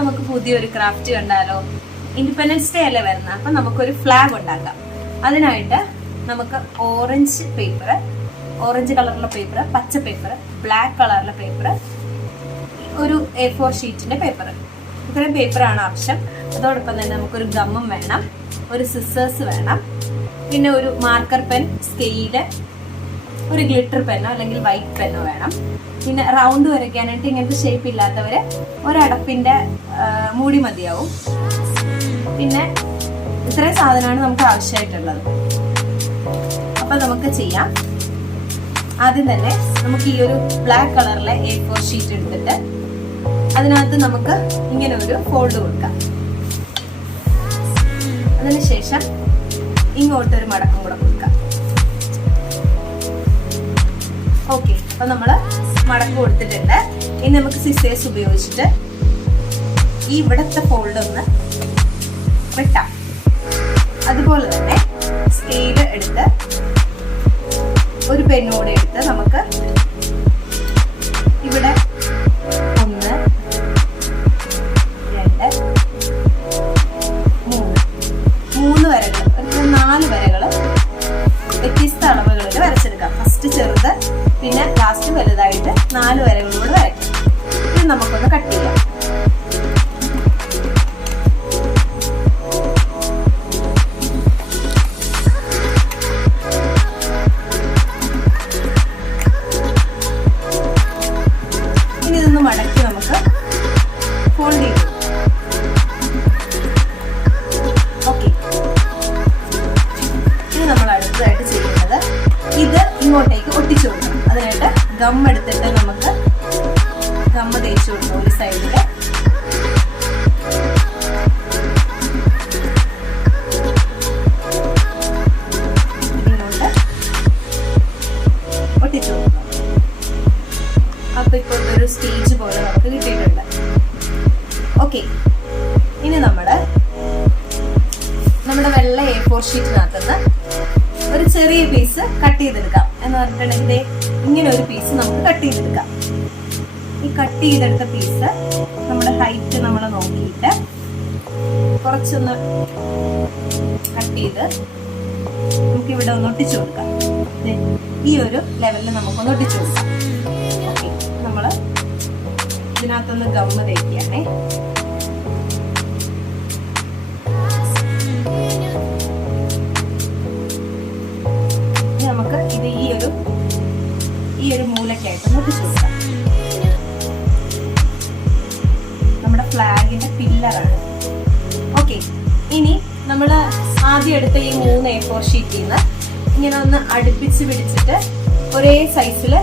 നമുക്ക് പുതിയൊരു ക്രാഫ്റ്റ് കണ്ടാലോ? ഇൻഡിപെൻഡൻസ് ഡേ അല്ലേ വരുന്നത്, അപ്പം നമുക്കൊരു ഫ്ലാഗ് ഉണ്ടാക്കാം. അതിനായിട്ട് നമുക്ക് ഓറഞ്ച് പേപ്പർ, ഓറഞ്ച് കളറിലുള്ള പേപ്പർ, പച്ച പേപ്പർ, ബ്ലാക്ക് കളറിലെ പേപ്പർ, ഒരു A4 ഷീറ്റിന്റെ പേപ്പർ, ഇത്രയും പേപ്പറാണ് ആവശ്യം. അതോടൊപ്പം തന്നെ നമുക്കൊരു ഗമ്മും വേണം, ഒരു സിസേഴ്സ് വേണം, പിന്നെ ഒരു മാർക്കർ പെൻ, സ്കെയില്, ഒരു ഗ്ലിറ്റർ പെന്നോ അല്ലെങ്കിൽ വൈറ്റ് പെന്നോ വേണം. പിന്നെ റൗണ്ട് വരയ്ക്കാനായിട്ട് ഇങ്ങനത്തെ ഷേപ്പ് ഇല്ലാത്തവര് ഒരടപ്പിന്റെ മൂടി മതിയാവും. പിന്നെ ഇത്രയും സാധനമാണ് നമുക്ക് ആവശ്യമായിട്ടുള്ളത്. അപ്പൊ നമുക്ക് ചെയ്യാം. ആദ്യം തന്നെ നമുക്ക് ഈ ഒരു ബ്ലാക്ക് കളറിലെ A4 ഷീറ്റ് എടുത്തിട്ട് അതിനകത്ത് നമുക്ക് ഇങ്ങനെ ഒരു ഫോൾഡ് കൊടുക്കാം. അതിനുശേഷം ഇങ്ങോട്ടൊരു മടക്കം കൂടെ കൊടുക്കാം. ഓക്കെ, അപ്പൊ നമ്മള് മടക്ക് കൊടുത്തിട്ടുണ്ട്. ഇനി നമുക്ക് സിസേഴ്സ് ഉപയോഗിച്ചിട്ട് ഈ ഇവിടത്തെ ഫോൾഡ് ഒന്ന് വെട്ടാം. അതുപോലെ തന്നെ സ്കെയില് എടുത്ത് ഒരു പെന്നോടെ എടുത്ത് നമുക്ക് ഇവിടെ 1, 2, 3 വരകൾ, ഒരു 4 വരകൾ വ്യത്യസ്ത അളവുകളിൽ വരച്ചെടുക്കാം. ഫസ്റ്റ് ചെറുത്, പിന്നെ ലാസ്റ്റ് വലുതായിട്ട് 4 വരകളോട് വരയ്ക്കാം. ഇത് നമുക്കൊന്ന് കട്ട് ചെയ്യാം. ഇനി ഇതൊന്ന് മടക്കി നമുക്ക് ഫോൾഡ് ചെയ്തു. ഓക്കെ, ഇനി നമ്മൾ അടുത്തതായിട്ട് ചെയ്യുന്നത് ഇത് ഇങ്ങോട്ടേക്ക് ഒട്ടിച്ചു കൊടുക്കണം. അതിനായിട്ട് ഗം എടുത്തിട്ട് നമുക്ക് ഗമ്മ തേച്ച് കൊടുക്കണം ഒരു സൈഡില്. ഇങ്ങോട്ട് ഒട്ടിച്ചു കൊടുക്കണം. അപ്പൊ ഇപ്പോൾ ഒരു സ്റ്റേജ് പോലെ നമുക്ക് കിട്ടിയിട്ടുണ്ട്. ഓക്കെ, ഇനി നമ്മുടെ വെള്ള A4 ഷീറ്റിനകത്തുനിന്ന് ഒരു ചെറിയ പീസ് കട്ട് ചെയ്തെടുക്കാം. എന്ന് പറഞ്ഞിട്ടുണ്ടെങ്കിൽ ഇങ്ങനെ ഒരു പീസ് നമുക്ക് കട്ട് ചെയ്തെടുക്കാം. ഈ കട്ട് ചെയ്തെടുത്ത പീസ് നമ്മുടെ ഹൈറ്റ് നമ്മൾ നോക്കിയിട്ട് കുറച്ചൊന്ന് കട്ട് ചെയ്ത് നമുക്ക് ഇവിടെ ഒന്ന് ഒട്ടിച്ചു കൊടുക്കാം. ഈ ഒരു ലെവലിൽ നമുക്കൊന്ന് ഒട്ടിച്ചു കൊടുക്കാം. ഓക്കെ, നമ്മള് ഇതിനകത്തൊന്ന് ഗമ്മ തേക്കുകയാണേ. നമുക്ക് ഇത് ഈ ഒരു മൂലക്കായിട്ട് ഒട്ടിച്ചു കൊടുക്കാം. നമ്മുടെ ഫ്ലാഗിന്റെ പില്ലറാണ്. ഓക്കെ, ഇനി നമ്മൾ ആദ്യം എടുത്ത ഈ 3 A4 ഷീറ്റിൽ നിന്ന് ഇങ്ങനെ ഒന്ന് അടുപ്പിച്ച് പിടിച്ചിട്ട് ഒരേ സൈസിൽ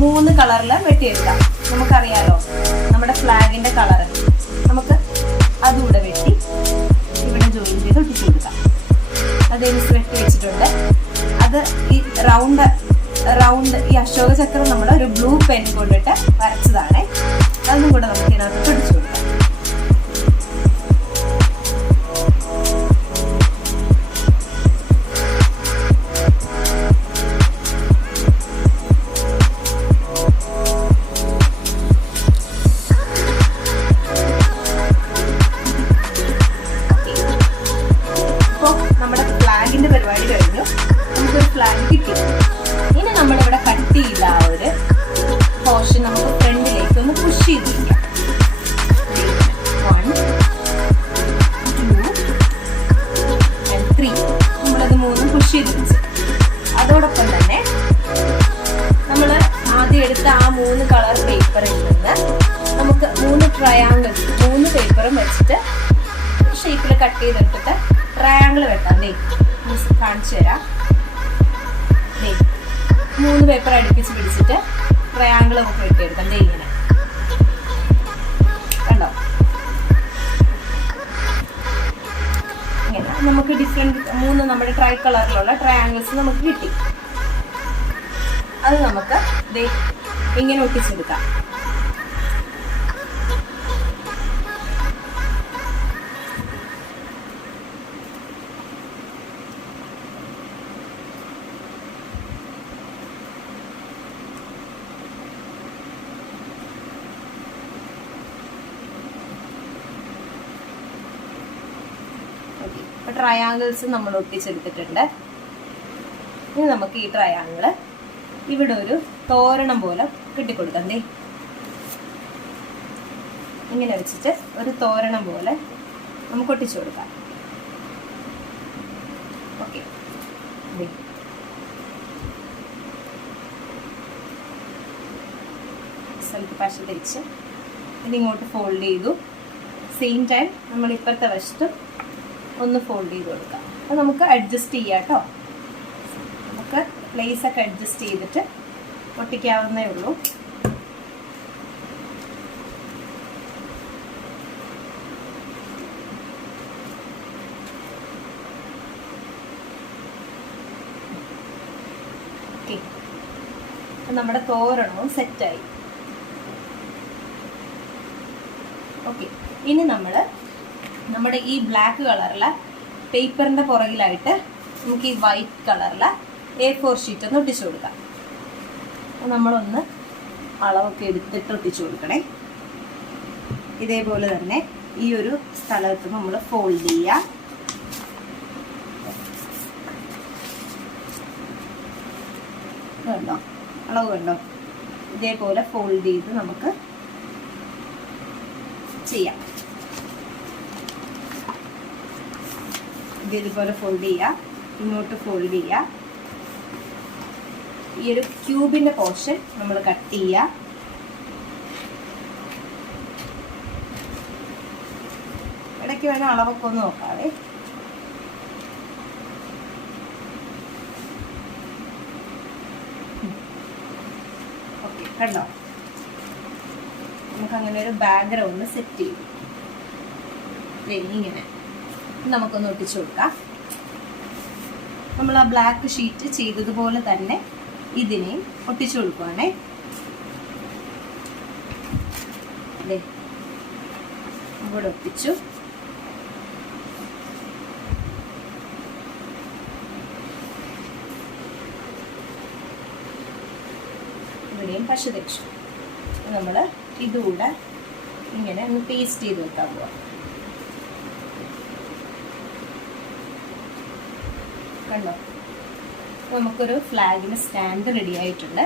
3 കളറിൽ വെട്ടിയെടുക്കാം. നമുക്കറിയാലോ നമ്മുടെ ഫ്ലാഗിന്റെ കളറ്. നമുക്ക് അതുകൂടെ വെട്ടി ഇവിടെ ജോയിൻ ചെയ്ത് ഒട്ടിച്ചു കൊടുക്കാം. അതേമിസ് വെട്ടി വെച്ചിട്ടുണ്ട്. അത് ഈ റൗണ്ട് ഈ അശോക ചക്രം നമ്മൾ ഒരു ബ്ലൂ പെൻ കൊണ്ടിട്ട് വരച്ചതാണ്. അതും കൂടെ നമുക്ക് ഇതിനകത്ത് ഒട്ടിച്ചു കൊടുക്കാം. ഇപ്പോൾ നമ്മുടെ ഫ്ലാഗിന്റെ പരിപാടി കഴിഞ്ഞു. നമുക്കൊരു ഫ്ലാഗ് കിട്ടി. ഇനി നമ്മളിവിടെ കട്ട് ചെയ്ത ആ ഒരു പോർഷൻ നമുക്ക് ഫ്രണ്ടിലേക്ക് ഒന്ന് പുഷ് ചെയ്ത് വയ്ക്കാം. 1, 2 and 3 നമ്മളത് 3 പുഷ് ചെയ്ത് വെച്ചു. അതോടൊപ്പം തന്നെ നമ്മൾ ആദ്യം എടുത്ത ആ 3 കളർ പേപ്പറിൽ നിന്ന് നമുക്ക് 3 ട്രയാങ്കിൾസ് 3 പേപ്പറും വെച്ചിട്ട് ഷേപ്പിൽ കട്ട് ചെയ്തെടുത്തിട്ട് ട്രയാങ്കിൾ വെട്ടാം. കാണിച്ചു തരാം. 3 പേപ്പർ അടുപ്പിച്ച് പിടിച്ചിട്ട് ട്രയാങ്കിൾ നമുക്ക് വെട്ടിയെടുക്കാം. ഇങ്ങനെ കണ്ടോ? ഇങ്ങനെ നമുക്ക് ഡിഫറെന്റ് 3 നമ്മുടെ ട്രൈ കളറിലുള്ള ട്രയാങ്കിൾസ് നമുക്ക് കിട്ടി. അത് നമുക്ക് ഇങ്ങനെ ഒട്ടിച്ചെടുക്കാം. ഓക്കെ, അപ്പോൾ ട്രയാങ്കിൾസ് നമ്മൾ ഒട്ടിച്ചെടുത്തിട്ടുണ്ട്. ഇനി നമുക്ക് ഈ ട്രയാങ്കിള് ഇവിടെ ഒരു തോരണം പോലെ കെട്ടിക്കൊടുക്കാം. ദേ ഇങ്ങനെ വെച്ചിട്ട് ഒരു തോരണം പോലെ നമുക്ക് ഒട്ടിച്ചു കൊടുക്കാം. ഓക്കെ, സ്ഥലത്ത് പശ തേച്ച് ഇതിങ്ങോട്ട് ഫോൾഡ് ചെയ്തു. സെയിം ടൈം നമ്മൾ ഇപ്പുറത്തെ വശത്തും ഒന്ന് ഫോൾഡ് ചെയ്ത് കൊടുക്കാം. അപ്പോൾ നമുക്ക് അഡ്ജസ്റ്റ് ചെയ്യാം കേട്ടോ. നമുക്ക് പ്ലേസ് ഒക്കെ അഡ്ജസ്റ്റ് ചെയ്തിട്ട് ഒട്ടിക്കാവുന്നേ ഉള്ളൂ. ഓക്കെ, നമ്മുടെ തോരണവും സെറ്റായി. ഓക്കെ, ഇനി നമ്മുടെ ഈ ബ്ലാക്ക് കളറിലെ പേപ്പറിൻ്റെ പുറകിലായിട്ട് നമുക്ക് ഈ വൈറ്റ് കളറിലെ A4 ഷീറ്റ് ഒന്ന് ഒട്ടിച്ചു കൊടുക്കാം. അപ്പോൾ നമ്മളൊന്ന് അളവൊക്കെ എടുത്തിട്ട് ഒട്ടിച്ചു കൊടുക്കണേ. ഇതേപോലെ തന്നെ ഈ ഒരു സ്ഥലത്ത് നമ്മൾ ഫോൾഡ് ചെയ്യുക. കണ്ടോ, അളവ് കണ്ടോ? ഇതേപോലെ ഫോൾഡ് ചെയ്ത് നമുക്ക് ചെയ്യാം. ഇതേപോലെ ഫോൾഡ് ചെയ്യുക, ഇങ്ങോട്ട് ഫോൾഡ് ചെയ്യുക. ഈ ഒരു ക്യൂബിന്റെ പോർഷൻ നമ്മൾ കട്ട് ചെയ്യുക. ഇടയ്ക്ക് വേണം അളവൊക്കെ ഒന്ന് നോക്കാവേ. ഓക്കെ, കണ്ടോ? നമുക്ക് അങ്ങനെ ഒരു ബാക്ക്ഗ്രൗണ്ട് സെറ്റ് ചെയ്യും. ഇങ്ങനെ നമുക്കൊന്ന് ഒട്ടിച്ചു കൊടുക്കാം. നമ്മൾ ആ ബ്ലാക്ക് ഷീറ്റ് ചെയ്തതുപോലെ തന്നെ ഇതിനെയും ഒട്ടിച്ചു കൊടുക്കുവാണേ. ഇവിടെ ഒട്ടിച്ചു. ഇവിടെയും പശ തേച്ചു. നമ്മൾ ഇതുകൂടെ ഇങ്ങനെ ഒന്ന് പേസ്റ്റ് ചെയ്ത് വെക്കാൻ പോവാം. കണ്ടോ, നമുക്കൊരു ഫ്ലാഗിന് സ്റ്റാൻഡ് റെഡി ആയിട്ടുണ്ട്.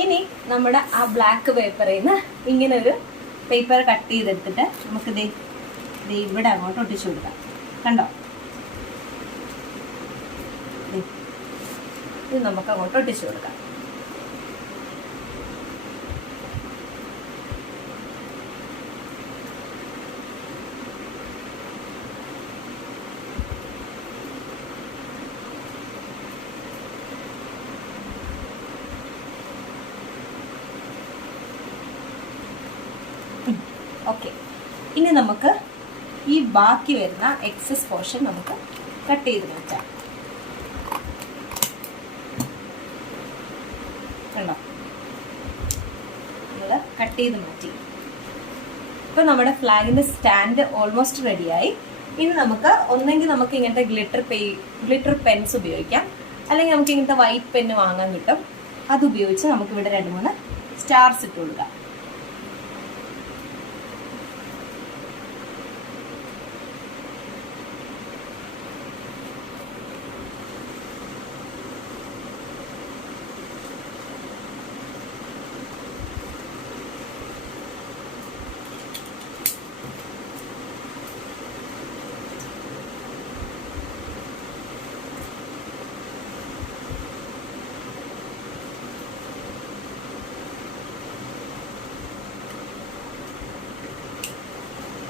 ഇനി നമ്മുടെ ആ ബ്ലാക്ക് പേപ്പറിൽ നിന്ന് ഇങ്ങനെ ഒരു പേപ്പർ കട്ട് ചെയ്തെടുത്തിട്ട് നമുക്ക് ഇവിടെ അങ്ങോട്ട് ഒട്ടിച്ചു കൊടുക്കാം. കണ്ടോ, ഇത് നമുക്ക് അങ്ങോട്ട് ഒട്ടിച്ചു കൊടുക്കാം. ഓക്കെ, ഇനി നമുക്ക് ഈ ബാക്കി വരുന്ന എക്സസ് പോർഷൻ നമുക്ക് കട്ട് ചെയ്ത് മാറ്റാം. കണ്ടോ, നമ്മൾ കട്ട് ചെയ്ത് മാറ്റി. ഇപ്പം നമ്മുടെ ഫ്ലാഗിൻ്റെ സ്റ്റാൻഡ് ഓൾമോസ്റ്റ് റെഡിയായി. ഇനി നമുക്ക് ഒന്നെങ്കിൽ നമുക്ക് ഇങ്ങനത്തെ ഗ്ലിറ്റർ പെൻസ് ഉപയോഗിക്കാം, അല്ലെങ്കിൽ നമുക്ക് ഇങ്ങനത്തെ വൈറ്റ് പെന്ന് വാങ്ങാൻ കിട്ടും. അതുപയോഗിച്ച് നമുക്കിവിടെ 2-3 സ്റ്റാർസ് ഇട്ട് കൊടുക്കാം.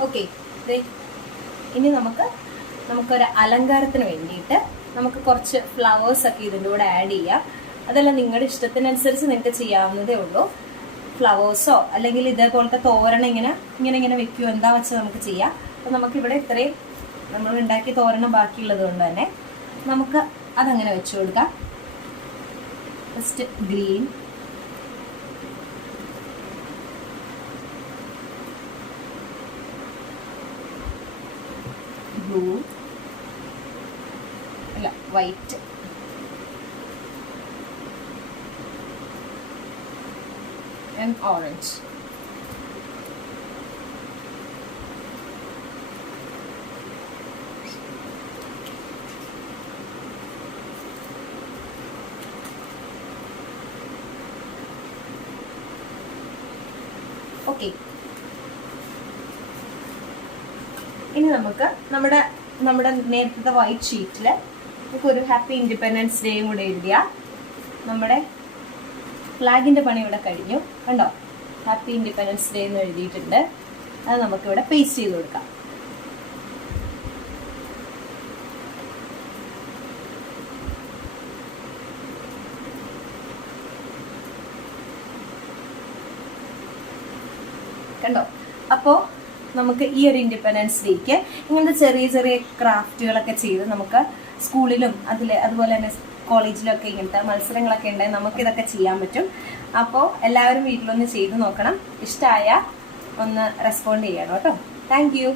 ഓക്കെ, ഇനി നമുക്കൊരു അലങ്കാരത്തിന് വേണ്ടിയിട്ട് നമുക്ക് കുറച്ച് ഫ്ലവേഴ്സ് ഒക്കെ ഇതിൻ്റെ കൂടെ ആഡ് ചെയ്യാം. അതെല്ലാം നിങ്ങളുടെ ഇഷ്ടത്തിനനുസരിച്ച് നിങ്ങൾക്ക് ചെയ്യാവുന്നതേ ഉള്ളൂ. ഫ്ലവേഴ്സോ അല്ലെങ്കിൽ ഇതേപോലത്തെ തോരണം ഇങ്ങനെ വെക്കുമോ, എന്താ വെച്ചാൽ നമുക്ക് ചെയ്യാം. അപ്പം നമുക്കിവിടെ ഇത്രയും നമ്മൾ ഉണ്ടാക്കിയ തോരണം ബാക്കിയുള്ളത് കൊണ്ട് തന്നെ നമുക്ക് അതങ്ങനെ വെച്ചു കൊടുക്കാം. ഫസ്റ്റ് ഗ്രീൻ, ബ്ലൂ അല്ല വൈറ്റ്, and orange. ഓക്കെ, ഇനി നമുക്ക് നമ്മുടെ നേരത്തെ വൈറ്റ് ഷീറ്റിൽ നമുക്ക് ഒരു ഹാപ്പി ഇൻഡിപെൻഡൻസ് ഡേയും കൂടെ എഴുതിയ നമ്മുടെ ഫ്ലാഗിന്റെ പണി ഇവിടെ കഴിഞ്ഞു. കണ്ടോ, ഹാപ്പി ഇൻഡിപെൻഡൻസ് ഡേ എന്ന് എഴുതിയിട്ടുണ്ട്. അത് നമുക്കിവിടെ പേസ്റ്റ് ചെയ്ത് കൊടുക്കാം. കണ്ടോ, അപ്പോൾ നമുക്ക് ഈ ഒരു ഇൻഡിപെൻഡൻസ് ഡേക്ക് ഇങ്ങനത്തെ ചെറിയ ചെറിയ ക്രാഫ്റ്റുകളൊക്കെ ചെയ്ത് നമുക്ക് സ്കൂളിലും അതുപോലെ തന്നെ കോളേജിലൊക്കെ ഇങ്ങനത്തെ മത്സരങ്ങളൊക്കെ ഉണ്ടെങ്കിൽ നമുക്കിതൊക്കെ ചെയ്യാൻ പറ്റും. അപ്പോൾ എല്ലാവരും വീട്ടിലൊന്ന് ചെയ്ത് നോക്കണം. ഇഷ്ടമായ ഒന്ന് റെസ്പോണ്ട് ചെയ്യണം കേട്ടോ. Thank you.